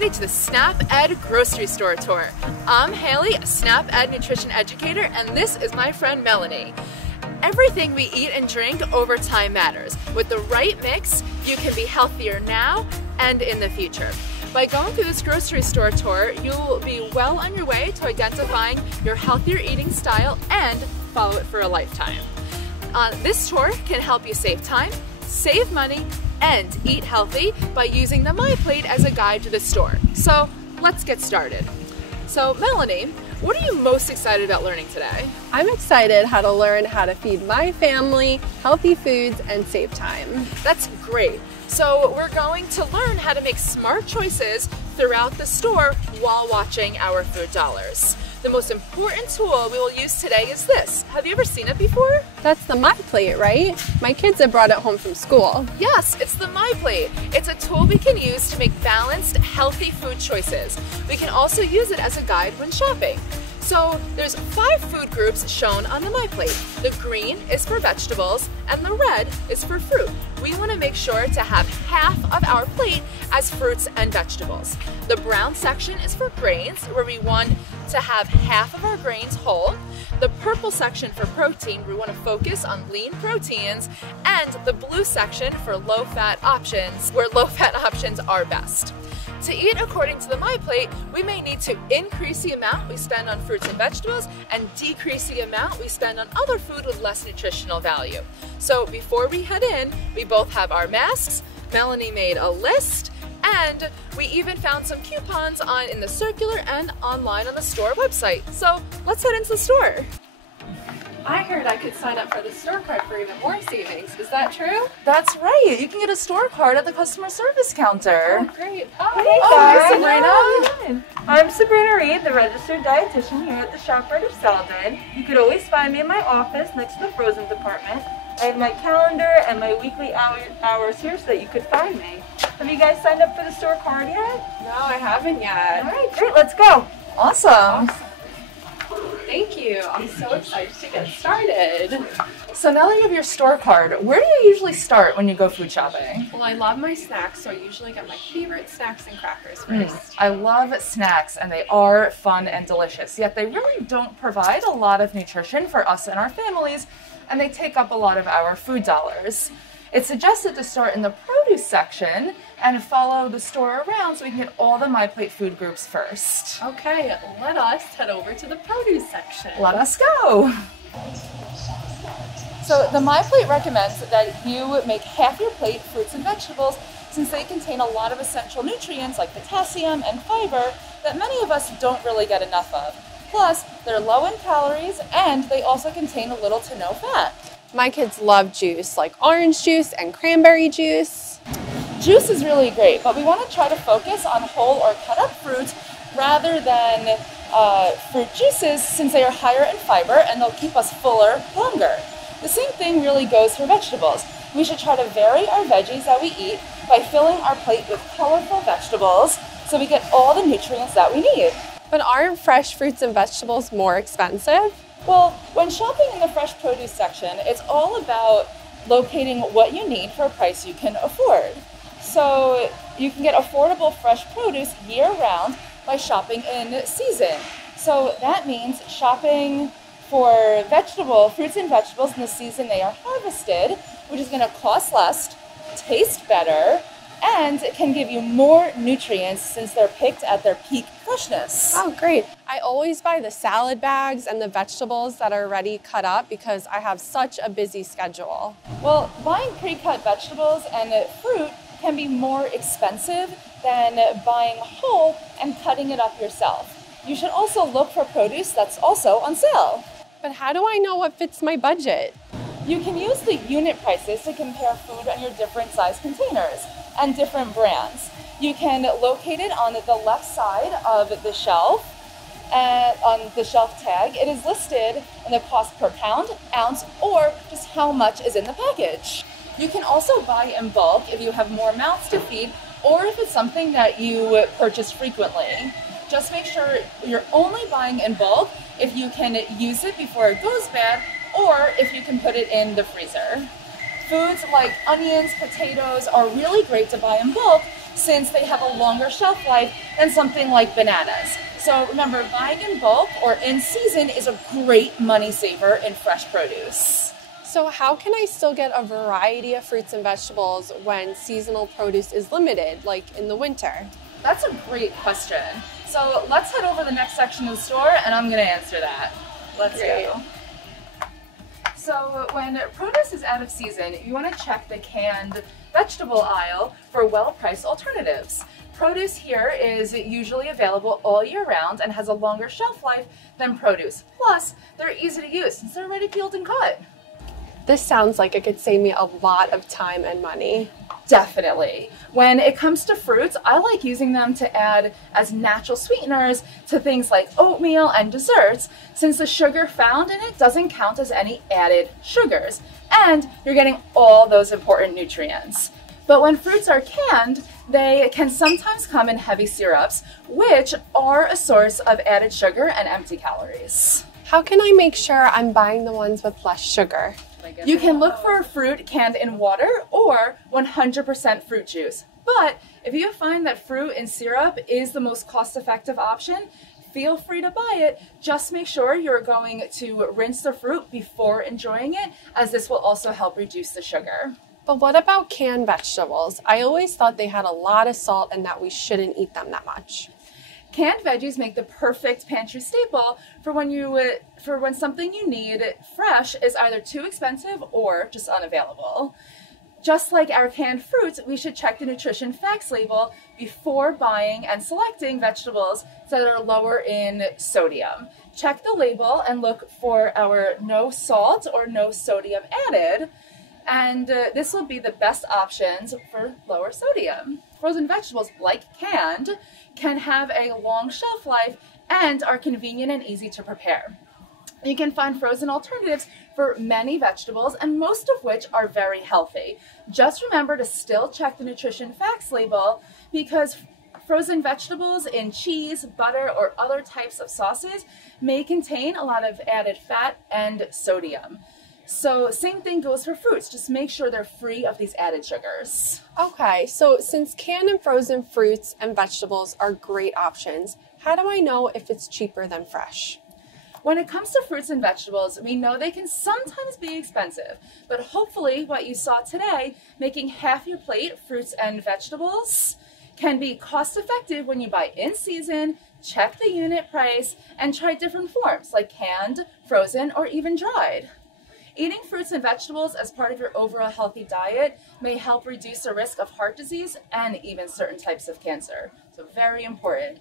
everybody to the SNAP-ED grocery store tour. I'm Haley, a SNAP-ED nutrition educator, and this is my friend Melanie. Everything we eat and drink over time matters. With the right mix, you can be healthier now and in the future. By going through this grocery store tour, you'll be well on your way to identifying your healthier eating style and follow it for a lifetime. This tour can help you save time, save money, and eat healthy by using the My Plate as a guide to the store. So let's get started. So Melanie, what are you most excited about learning today? I'm excited how to learn how to feed my family healthy foods and save time. That's great. So we're going to learn how to make smart choices throughout the store while watching our food dollars. The most important tool we will use today is this. Have you ever seen it before? That's the My Plate, right? My kids have brought it home from school. Yes, it's the My Plate. It's a tool we can use to make balanced, healthy food choices. We can also use it as a guide when shopping. So there's 5 food groups shown on the My Plate. The green is for vegetables and the red is for fruit. We want to make sure to have half of our plate as fruits and vegetables. The brown section is for grains, where we want to have half of our grains whole. The purple section for protein, we want to focus on lean proteins, and the blue section for low-fat options, where low-fat options are best. To eat according to the My Plate, we may need to increase the amount we spend on fruits and vegetables and decrease the amount we spend on other food with less nutritional value. So before we head in, we both have our masks, Melanie made a list, and we even found some coupons in the circular and online on the store website. So let's head into the store. I heard I could sign up for the store card for even more savings. Is that true? That's right. You can get a store card at the customer service counter. Oh, great. Hey guys, Sabrina. I'm Sabrina Reed, the registered dietitian here at the Shop Rite of Selden. You could always find me in my office next to the frozen department. I have my calendar and my weekly hours here so that you could find me. Have you guys signed up for the store card yet? No, I haven't yet. All right, great, let's go. Awesome. Thank you. I'm so excited to get started. So now that you have your store card, where do you usually start when you go food shopping? Well, I love my snacks, so I usually get my favorite snacks and crackers first. I love snacks, and they are fun and delicious, yet they really don't provide a lot of nutrition for us and our families, and they take up a lot of our food dollars. It's suggested to start in the produce section and follow the store around so we can get all the My Plate food groups first. Okay, let us head over to the produce section. Let us go! So the My Plate recommends that you make half your plate fruits and vegetables, since they contain a lot of essential nutrients like potassium and fiber that many of us don't really get enough of. Plus, they're low in calories and they also contain a little to no fat. My kids love juice, like orange juice and cranberry juice. Juice is really great, but we want to try to focus on whole or cut up fruits rather than fruit juices, since they are higher in fiber and they'll keep us fuller longer. The same thing really goes for vegetables. We should try to vary our veggies that we eat by filling our plate with colorful vegetables so we get all the nutrients that we need. But aren't fresh fruits and vegetables more expensive? Well, when shopping in the fresh produce section, it's all about locating what you need for a price you can afford. So you can get affordable fresh produce year-round by shopping in season. So that means shopping for fruits and vegetables in the season they are harvested, which is going to cost less, taste better, and it can give you more nutrients since they're picked at their peak freshness. Oh, great. I always buy the salad bags and the vegetables that are already cut up because I have such a busy schedule. Well, buying pre-cut vegetables and fruit can be more expensive than buying whole and cutting it up yourself. You should also look for produce that's also on sale. But how do I know what fits my budget? You can use the unit prices to compare food on your different size containers and different brands. You can locate it on the left side of the shelf, and on the shelf tag, it is listed in the cost per pound, ounce, or just how much is in the package. You can also buy in bulk if you have more mouths to feed, or if it's something that you purchase frequently. Just make sure you're only buying in bulk if you can use it before it goes bad, or if you can put it in the freezer. Foods like onions, potatoes are really great to buy in bulk since they have a longer shelf life than something like bananas. So remember, buying in bulk or in season is a great money saver in fresh produce. So how can I still get a variety of fruits and vegetables when seasonal produce is limited, like in the winter? That's a great question. So let's head over to the next section of the store and I'm going to answer that. Let's go. So when produce is out of season, you want to check the canned vegetable aisle for well-priced alternatives. Produce here is usually available all year round and has a longer shelf life than produce. Plus, they're easy to use since they're already peeled and cut. This sounds like it could save me a lot of time and money. Definitely. When it comes to fruits, I like using them to add as natural sweeteners to things like oatmeal and desserts, since the sugar found in it doesn't count as any added sugars, and you're getting all those important nutrients. But when fruits are canned, they can sometimes come in heavy syrups, which are a source of added sugar and empty calories. How can I make sure I'm buying the ones with less sugar? You can look for fruit canned in water or 100% fruit juice. But if you find that fruit in syrup is the most cost-effective option, feel free to buy it. Just make sure you're going to rinse the fruit before enjoying it, as this will also help reduce the sugar. But what about canned vegetables? I always thought they had a lot of salt and that we shouldn't eat them that much. Canned veggies make the perfect pantry staple for when something you need fresh is either too expensive or just unavailable. Just like our canned fruits, we should check the nutrition facts label before buying and selecting vegetables that are lower in sodium. Check the label and look for our no salt or no sodium added, and this will be the best options for lower sodium. Frozen vegetables, like canned, can have a long shelf life and are convenient and easy to prepare. You can find frozen alternatives for many vegetables, and most of which are very healthy. Just remember to still check the nutrition facts label, because frozen vegetables in cheese, butter, or other types of sauces may contain a lot of added fat and sodium. So same thing goes for fruits. Just make sure they're free of these added sugars. Okay, so since canned and frozen fruits and vegetables are great options, how do I know if it's cheaper than fresh? When it comes to fruits and vegetables, we know they can sometimes be expensive, but hopefully what you saw today, making half your plate fruits and vegetables, can be cost effective when you buy in season, check the unit price, and try different forms like canned, frozen, or even dried. Eating fruits and vegetables as part of your overall healthy diet may help reduce the risk of heart disease and even certain types of cancer. So very important.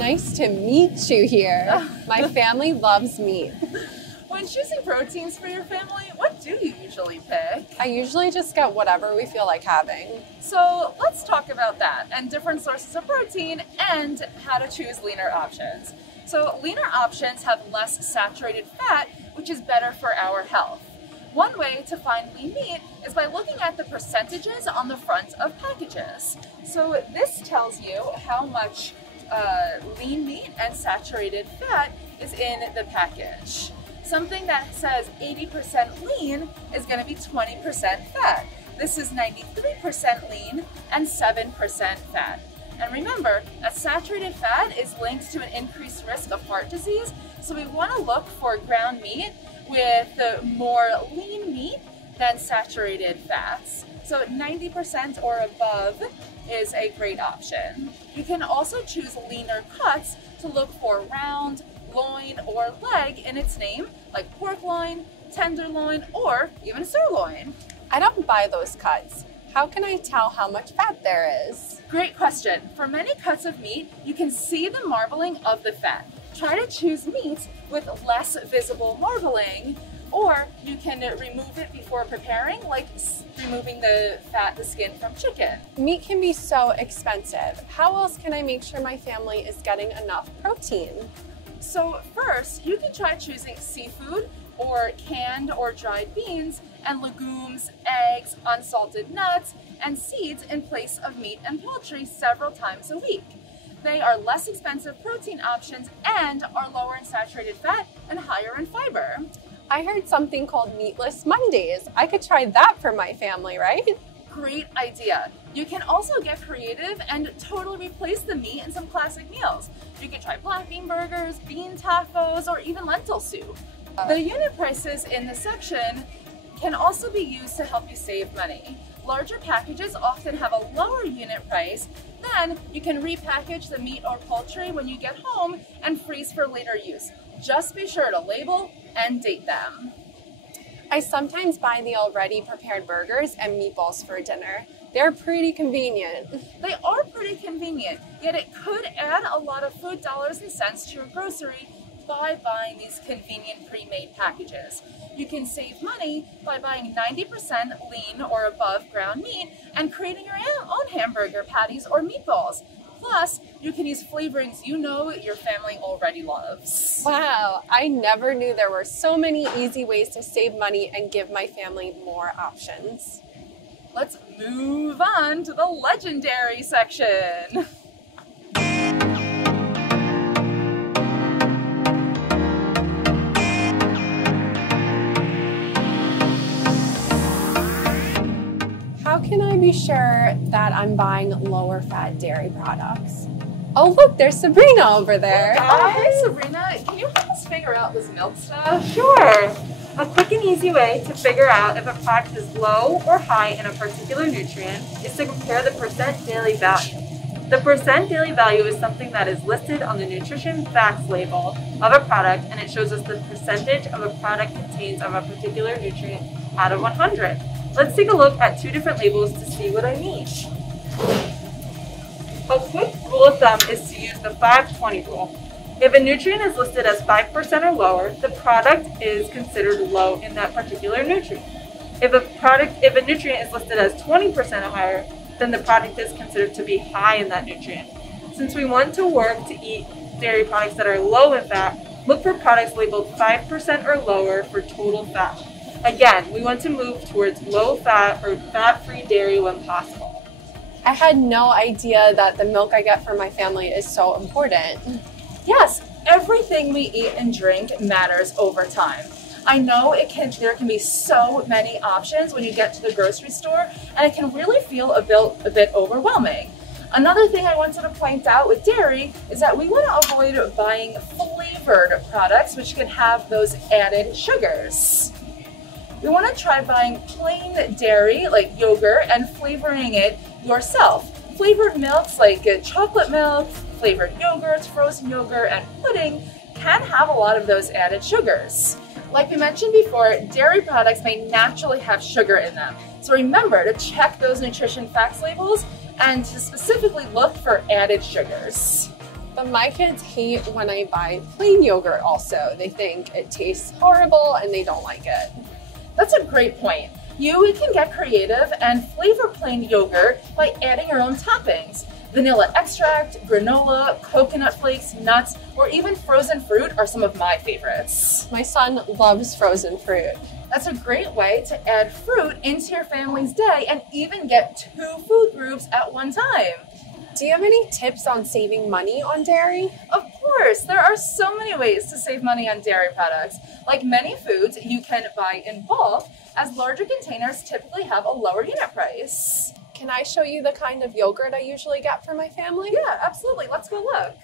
Nice to meet you here. My family loves meat. When choosing proteins for your family, what do you usually pick? I usually just get whatever we feel like having. So let's talk about that and different sources of protein and how to choose leaner options. So leaner options have less saturated fat, which is better for our health. One way to find lean meat is by looking at the percentages on the front of packages. So this tells you how much lean meat and saturated fat is in the package. Something that says 80% lean is going to be 20% fat. This is 93% lean and 7% fat. And remember, that saturated fat is linked to an increased risk of heart disease, so we want to look for ground meat with more lean meat than saturated fats. So 90% or above is a great option. You can also choose leaner cuts to look for round, loin, or leg in its name, like pork loin, tenderloin, or even sirloin. I don't buy those cuts. How can I tell how much fat there is? Great question. For many cuts of meat, you can see the marbling of the fat. Try to choose meats with less visible marbling, or you can remove it before preparing, like removing the fat, the skin from chicken. Meat can be so expensive. How else can I make sure my family is getting enough protein? So first, you can try choosing seafood or canned or dried beans and legumes, eggs, unsalted nuts, and seeds in place of meat and poultry several times a week. They are less expensive protein options and are lower in saturated fat and higher in fiber. I heard something called Meatless Mondays. I could try that for my family, right? Great idea. You can also get creative and totally replace the meat in some classic meals. You can try black bean burgers, bean tacos, or even lentil soup. The unit prices in this section can also be used to help you save money. Larger packages often have a lower unit price. Then you can repackage the meat or poultry when you get home and freeze for later use. Just be sure to label and date them. I sometimes buy the already prepared burgers and meatballs for dinner. They're pretty convenient. They are pretty convenient, yet it could add a lot of food dollars and cents to your grocery by buying these convenient pre-made packages. You can save money by buying 90% lean or above ground meat and creating your own hamburger patties or meatballs. Plus, you can use flavorings you know your family already loves. Wow, I never knew there were so many easy ways to save money and give my family more options. Let's move on to the legendary section. How can I be sure that I'm buying lower fat dairy products? Oh look, there's Sabrina over there. Oh, hey Sabrina, can you help us figure out this milk stuff? Sure. A quick and easy way to figure out if a product is low or high in a particular nutrient is to compare the percent daily value. The percent daily value is something that is listed on the nutrition facts label of a product, and it shows us the percentage of a product contains of a particular nutrient out of 100. Let's take a look at two different labels to see what I mean. A quick rule of thumb is to use the 5-20 rule. If a nutrient is listed as 5% or lower, the product is considered low in that particular nutrient. If a nutrient is listed as 20% or higher, then the product is considered to be high in that nutrient. Since we want to work to eat dairy products that are low in fat, look for products labeled 5% or lower for total fat. Again, we want to move towards low fat or fat-free dairy when possible. I had no idea that the milk I get from my family is so important. Yes, everything we eat and drink matters over time. I know there can be so many options when you get to the grocery store, and it can really feel a bit overwhelming. Another thing I wanted to point out with dairy is that we want to avoid buying flavored products which can have those added sugars. We want to try buying plain dairy like yogurt and flavoring it yourself. Flavored milks like chocolate milk, flavored yogurts, frozen yogurt, and pudding can have a lot of those added sugars. Like we mentioned before, dairy products may naturally have sugar in them. So remember to check those nutrition facts labels and to specifically look for added sugars. But my kids hate when I buy plain yogurt also. They think it tastes horrible and they don't like it. That's a great point. You can get creative and flavor plain yogurt by adding your own toppings. Vanilla extract, granola, coconut flakes, nuts, or even frozen fruit are some of my favorites. My son loves frozen fruit. That's a great way to add fruit into your family's day and even get 2 food groups at one time. Do you have any tips on saving money on dairy? Of course, there are so many ways to save money on dairy products. Like many foods, you can buy in bulk, as larger containers typically have a lower unit price. Can I show you the kind of yogurt I usually get for my family? Yeah, absolutely. Let's go look.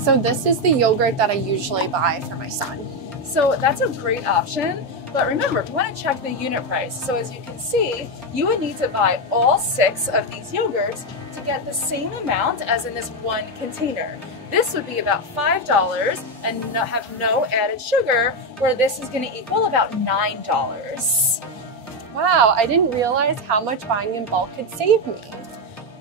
So this is the yogurt that I usually buy for my son. So that's a great option, but remember, we want to check the unit price. So as you can see, you would need to buy all 6 of these yogurts to get the same amount as in this one container. This would be about $5 and have no added sugar, where this is going to equal about $9. Wow, I didn't realize how much buying in bulk could save me.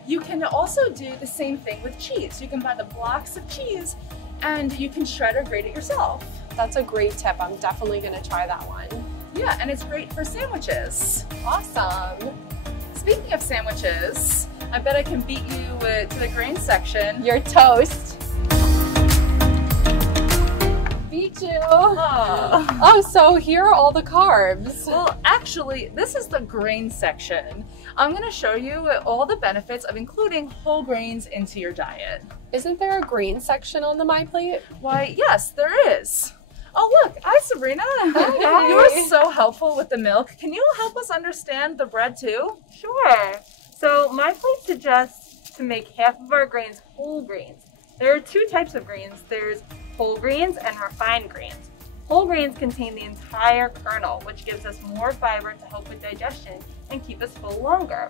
You can also do the same thing with cheese. You can buy the blocks of cheese and you can shred or grate it yourself. That's a great tip. I'm definitely going to try that one. Yeah, and it's great for sandwiches. Awesome. Speaking of sandwiches, I bet I can beat you to the grain section. Your toast. Me too. Aw. Oh, so here are all the carbs. Well, actually, this is the grain section. I'm going to show you all the benefits of including whole grains into your diet. Isn't there a grain section on the My Plate? Why, yes, there is. Oh, look. Hi, Sabrina. Hi. You were so helpful with the milk. Can you help us understand the bread too? Sure. So My Plate suggests to make half of our grains whole grains. There are two types of grains. There's whole grains and refined grains. Whole grains contain the entire kernel, which gives us more fiber to help with digestion and keep us full longer.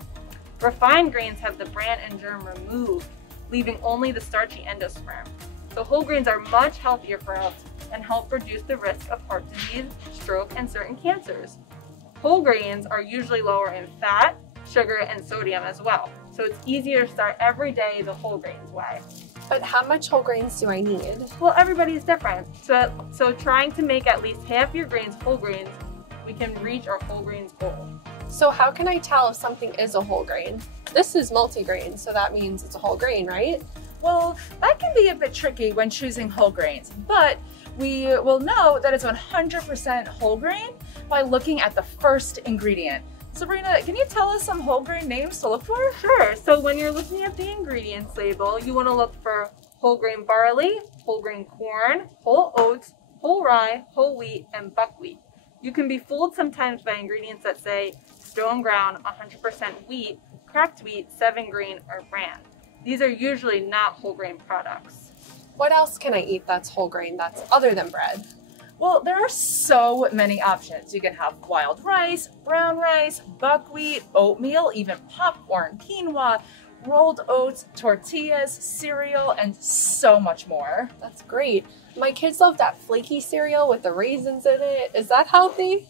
Refined grains have the bran and germ removed, leaving only the starchy endosperm. So whole grains are much healthier for us and help reduce the risk of heart disease, stroke, and certain cancers. Whole grains are usually lower in fat, sugar, and sodium as well. So it's easier to start every day the whole grains way. But how much whole grains do I need? Well, everybody's different. So trying to make at least half your grains whole grains, we can reach our whole grains goal. So how can I tell if something is a whole grain? This is multigrain, so that means it's a whole grain, right? Well, that can be a bit tricky when choosing whole grains, but we will know that it's 100% whole grain by looking at the first ingredient. Sabrina, can you tell us some whole grain names to look for? Sure. So when you're looking at the ingredients label, you want to look for whole grain barley, whole grain corn, whole oats, whole rye, whole wheat, and buckwheat. You can be fooled sometimes by ingredients that say stone ground, 100% wheat, cracked wheat, 7 grain, or bran. These are usually not whole grain products. What else can I eat that's whole grain that's other than bread? Well, there are so many options. You can have wild rice, brown rice, buckwheat, oatmeal, even popcorn, quinoa, rolled oats, tortillas, cereal, and so much more. That's great. My kids love that flaky cereal with the raisins in it. Is that healthy?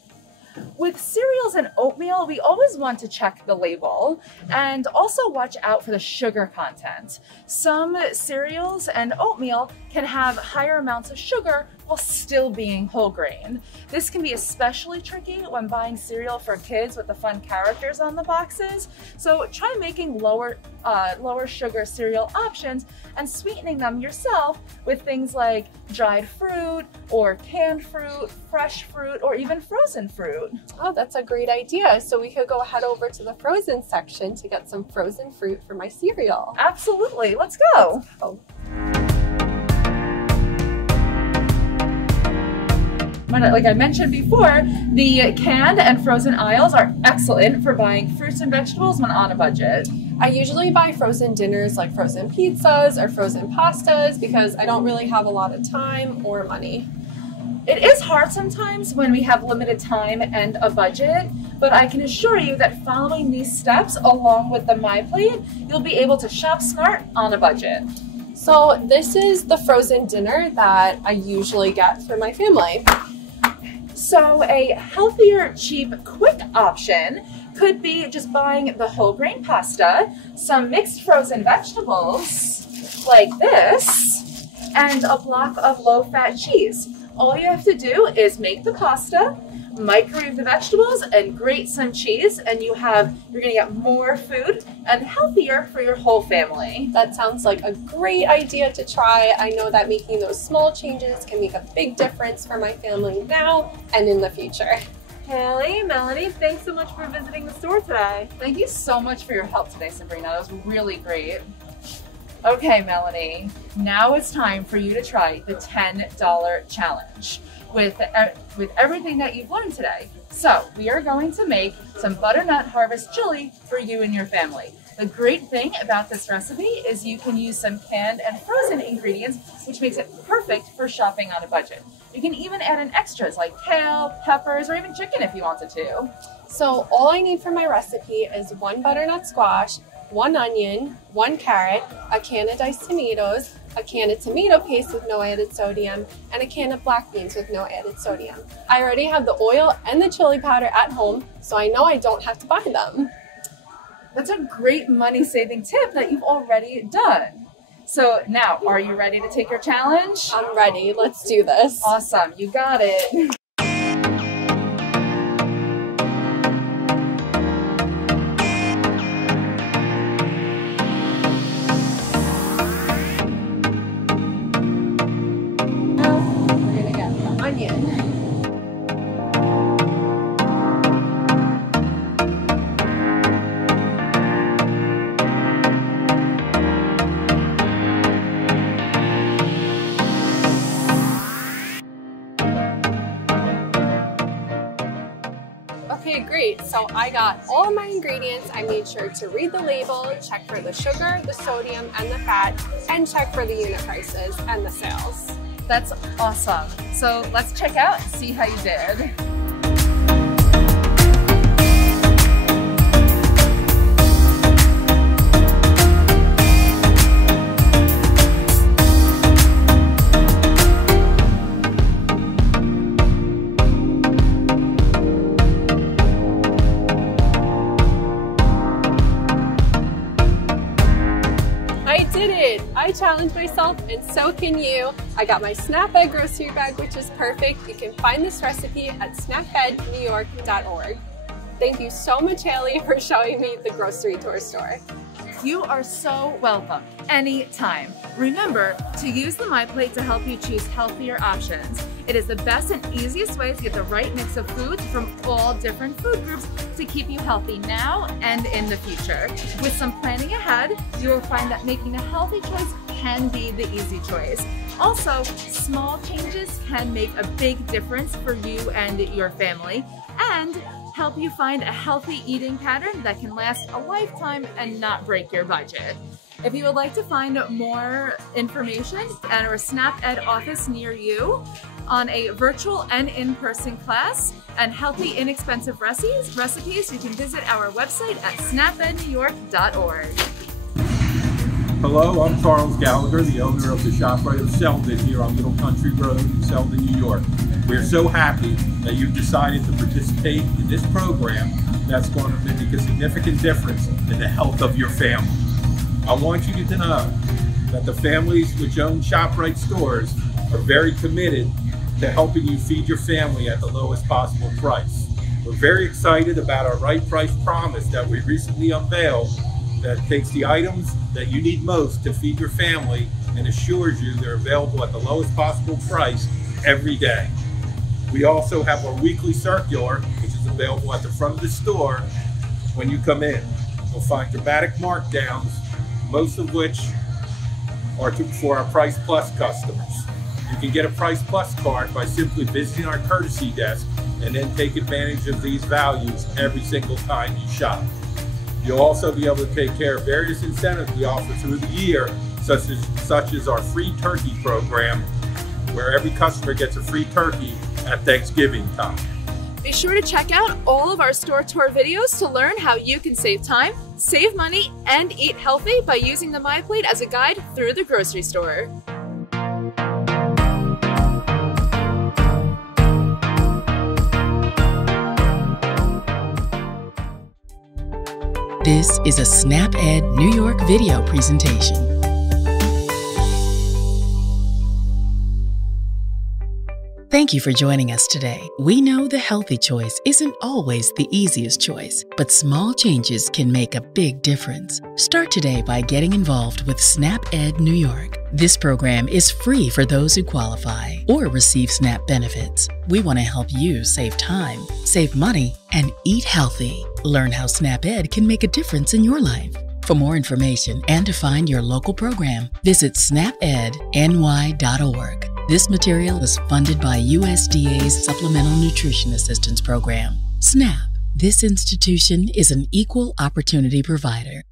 With cereals and oatmeal, we always want to check the label and also watch out for the sugar content. Some cereals and oatmeal can have higher amounts of sugar while still being whole grain. This can be especially tricky when buying cereal for kids with the fun characters on the boxes. So try making lower sugar cereal options and sweetening them yourself with things like dried fruit or canned fruit, fresh fruit, or even frozen fruit. Oh, that's a great idea. So we could go head over to the frozen section to get some frozen fruit for my cereal. Absolutely, let's go. Oh. Like I mentioned before, the canned and frozen aisles are excellent for buying fruits and vegetables when on a budget. I usually buy frozen dinners like frozen pizzas or frozen pastas because I don't really have a lot of time or money. It is hard sometimes when we have limited time and a budget, but I can assure you that following these steps along with the My Plate, you'll be able to shop smart on a budget. So this is the frozen dinner that I usually get for my family. So a healthier, cheap, quick option could be just buying the whole grain pasta, some mixed frozen vegetables like this, and a block of low-fat cheese. All you have to do is make the pasta, microwave the vegetables, and grate some cheese, and you're gonna get more food and healthier for your whole family. That sounds like a great idea to try. I know that making those small changes can make a big difference for my family now and in the future. Haley, Melanie, thanks so much for visiting the store today. Thank you so much for your help today, Sabrina. That was really great. Okay, Melanie, now it's time for you to try the $10 challenge with everything that you've learned today. So we are going to make some butternut harvest chili for you and your family. The great thing about this recipe is you can use some canned and frozen ingredients, which makes it perfect for shopping on a budget. You can even add in extras like kale, peppers, or even chicken if you wanted to. So all I need for my recipe is 1 butternut squash, 1 onion, 1 carrot, a can of diced tomatoes, a can of tomato paste with no added sodium, and a can of black beans with no added sodium. I already have the oil and the chili powder at home, so I know I don't have to buy them. That's a great money-saving tip that you've already done. So now, are you ready to take your challenge? I'm ready. Let's do this. Awesome. You got it. We're gonna get great. So I got all of my ingredients. I made sure to read the label, check for the sugar, the sodium, and the fat, and check for the unit prices and the sales. That's awesome. So let's check out and see how you did. I challenged myself, and so can you. I got my SNAP-ED grocery bag, which is perfect. You can find this recipe at snapednewyork.org. Thank you so much, Haley, for showing me the grocery tour store. You are so welcome, anytime. Remember to use the MyPlate to help you choose healthier options. It is the best and easiest way to get the right mix of foods from all different food groups to keep you healthy now and in the future. With some planning ahead, you will find that making a healthy choice can be the easy choice. Also, small changes can make a big difference for you and your family, and help you find a healthy eating pattern that can last a lifetime and not break your budget. If you would like to find more information at our SNAP-ED office near you on a virtual and in-person class and healthy, inexpensive recipes, you can visit our website at snapednewyork.org. Hello, I'm Charles Gallagher, the owner of the Shop Rite of Selden here on Middle Country Road in Selden, New York. We're so happy that you've decided to participate in this program that's going to make a significant difference in the health of your family. I want you to know that the families which own Shop Rite stores are very committed to helping you feed your family at the lowest possible price. We're very excited about our Right Price Promise that we recently unveiled that takes the items that you need most to feed your family and assures you they're available at the lowest possible price every day. We also have our weekly circular, which is available at the front of the store when you come in. You'll find dramatic markdowns, most of which are for our Price Plus customers. You can get a Price Plus card by simply visiting our courtesy desk and then take advantage of these values every single time you shop. You'll also be able to take care of various incentives we offer through the year, such as our free turkey program, where every customer gets a free turkey at Thanksgiving time. Be sure to check out all of our store tour videos to learn how you can save time, save money, and eat healthy by using the MyPlate as a guide through the grocery store. This is a SNAP-ED New York video presentation. Thank you for joining us today. We know the healthy choice isn't always the easiest choice, but small changes can make a big difference. Start today by getting involved with SNAP-ED New York. This program is free for those who qualify or receive SNAP benefits. We want to help you save time, save money, and eat healthy. Learn how SNAP-ED can make a difference in your life. For more information and to find your local program, visit snapedny.org. This material is funded by USDA's Supplemental Nutrition Assistance Program. SNAP. This institution is an equal opportunity provider.